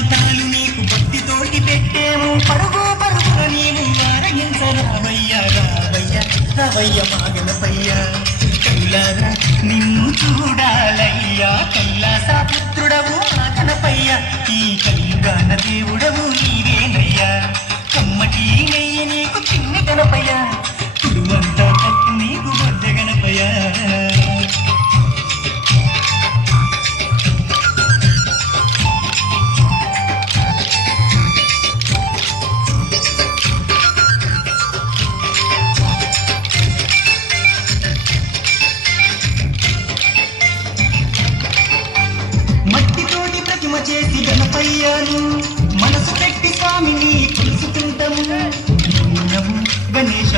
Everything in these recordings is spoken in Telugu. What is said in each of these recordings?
పంచామృతాలు నీకు భక్తితోటి పెట్టేము పరుగు పరుగున నీవు ఆరగించరావయ్యా రావయ్యా రావయ్య మాగనపయ్య కైలారా నిన్ను చూడాలయ్యా కైలాస పుత్రుడవు మాగనపయ్య ఈ కలియుగాన దేవుడవు నీవేనయ్యా కమ్మటి నెయ్యి నీకు చిన్ని గణపయ్య కుడుమంతా కట్టు నీకు బొజ్జ గణపయ్య చేసి గణపయ్యాను మనసు పెట్టి స్వామిని కొలుసుకుంటాము నము గణేశ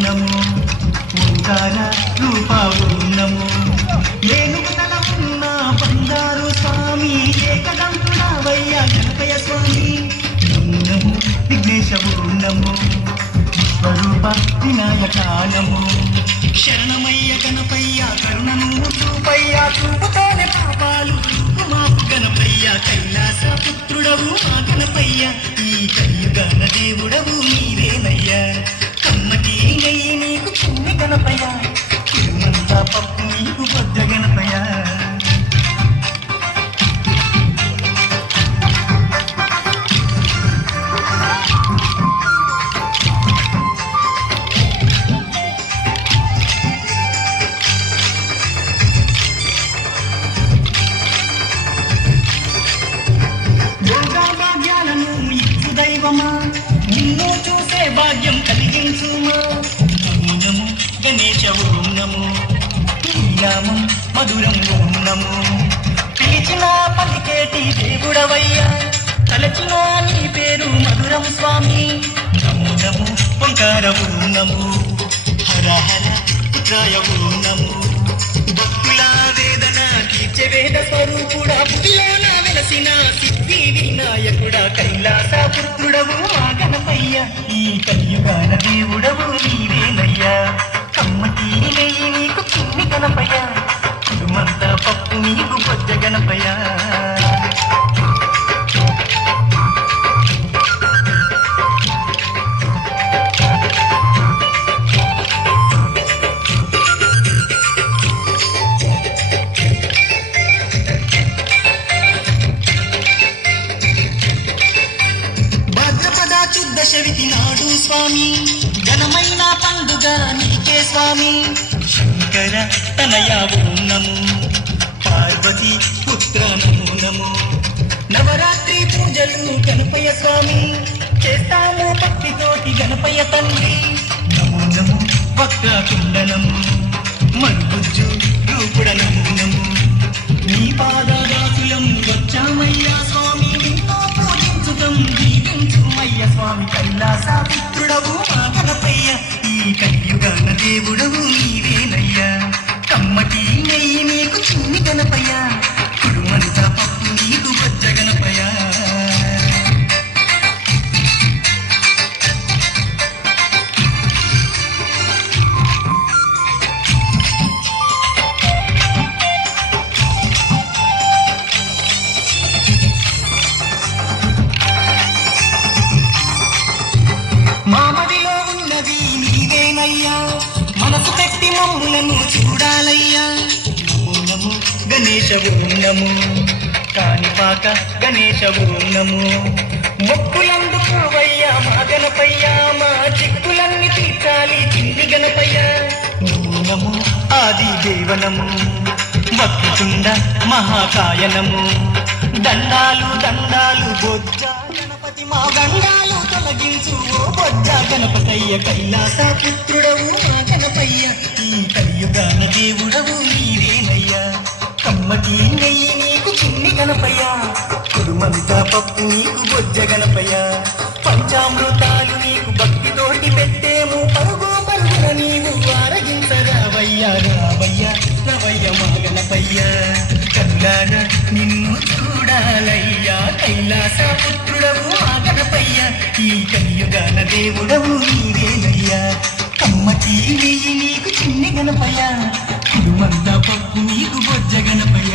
నము ఓంకార రూప నము ఏనుగు తల ఉన్న బంగారు స్వామి ఏకదంతుడావయ్యా గణపయ్య స్వామి నము విఘ్నేశ నము విశ్వరూప వినాయక నము శరణమయ్య గణపయ్య కరుణను చూపయ్య చూపుతోనే పాపాలు మాపు గణపయ్య కైలాస పుత్రుడవు మా గణపయ్య ఈ కలియుగాన దేవుడవు నీవేనయ్యా కమ్మటి నెయ్యి నీకు చిన్ని గణపయ్య కురుమంతా పప్పు నీకు బొజ్జ గణపయ్య నిన్ను చూసే భాగ్యం కలిగించుమా నము గణేశ ఓం నము నామం మధురం ఓం నము పిలిచిన పలికేటి దేవుడవయ్యా తలచిన నీ పేరు మధురం స్వామి నమో నము ఓంకార ఓం నము హర హర పుత్రాయ ఓం నము భక్తుల వేదన తీర్చే వేద స్వరూపుడా బుద్ధిలోన వెలసిన సిద్ధి వినాయకుడా కైలాస పుత్రుడవు మా గణపయ్య ఈ కలియుగాన దేవుడవు నీవేనయ్యా కమ్మటి నెయ్యి నీకు చిన్ని గణపయ్య కుడుమంతా పప్పు నీకు బొజ్జ గణపయ్య దశవిధి నాడు స్వామి ఘనమైన పండుగ నీకే స్వామి శంకర తనయ ఓం నము పార్వతి పుత్ర నమో నమో నవరాత్రి పూజలు గణపయ్య స్వామి చేస్తాము భక్తితోటి గణపయ్య తండ్రి నమో నమో వక్ర కుండనము మరుగుజ్జు రూపుడ నమో నమో నీ పాదదాసులం వచ్చామయ్యా స్వామి నిన్నో పూజించుతం దీవించుమయ్య స్వామి కైలాస పుత్రుడవు మా గణపయ్య ఈ కలియుగాన దేవుడవు నీవేనయ్యా కమ్మటి నెయ్యి నీకు చిన్ని గణపయ్య కుడుమంతా పప్పు నీకు బొజ్జ గణపయ్య మామదిలో ఉన్నది నీవేనయ్యా మనసు పెట్టి మమ్ములను చూడాలయ్యా నమో నమో గణేశ ఓం నమో కాణిపాక గణేశ ఓం నమో మొక్కులందుకోవయ్యా మా గణపయ్య మా చిక్కులన్నీ తీర్చాలి చిన్ని గణపయ్య నమో నమో ఆది దేవనము వక్రతుండ మహాకాయనము దండాలు దండాలు బొజ్జ గణపతి మా గండాలు తొలగించు ఓ బొజ్జ గణపతయ్య కైలాస పుత్రుడవు మా గణపయ్య ఈ కలియుగాన దేవుడవు నీవేనయ్యా కమ్మటి నెయ్యి నీకు చిన్ని గణపయ్య కుడుమంతా పప్పు నీకు బొజ్జ గణపయ్య పంచామృతాలు నీకు భక్తితోటి పెట్టేము పరుగు పరుగున నీవు ఆరగించరావయ్యా రావయ్యా రవయ్య మా గణపయ్య కల్లారా నిన్ను చూడాలయ్యా కైలాస పుత్రుడవు మా గణపయ్య ఈ కలియుగాన దేవుడవు నీవేనయ్యా కమ్మటి నెయ్యి నీకు చిన్ని గణపయ్య కుడుమంతా పప్పు నీకు బొజ్జ గణపయ్య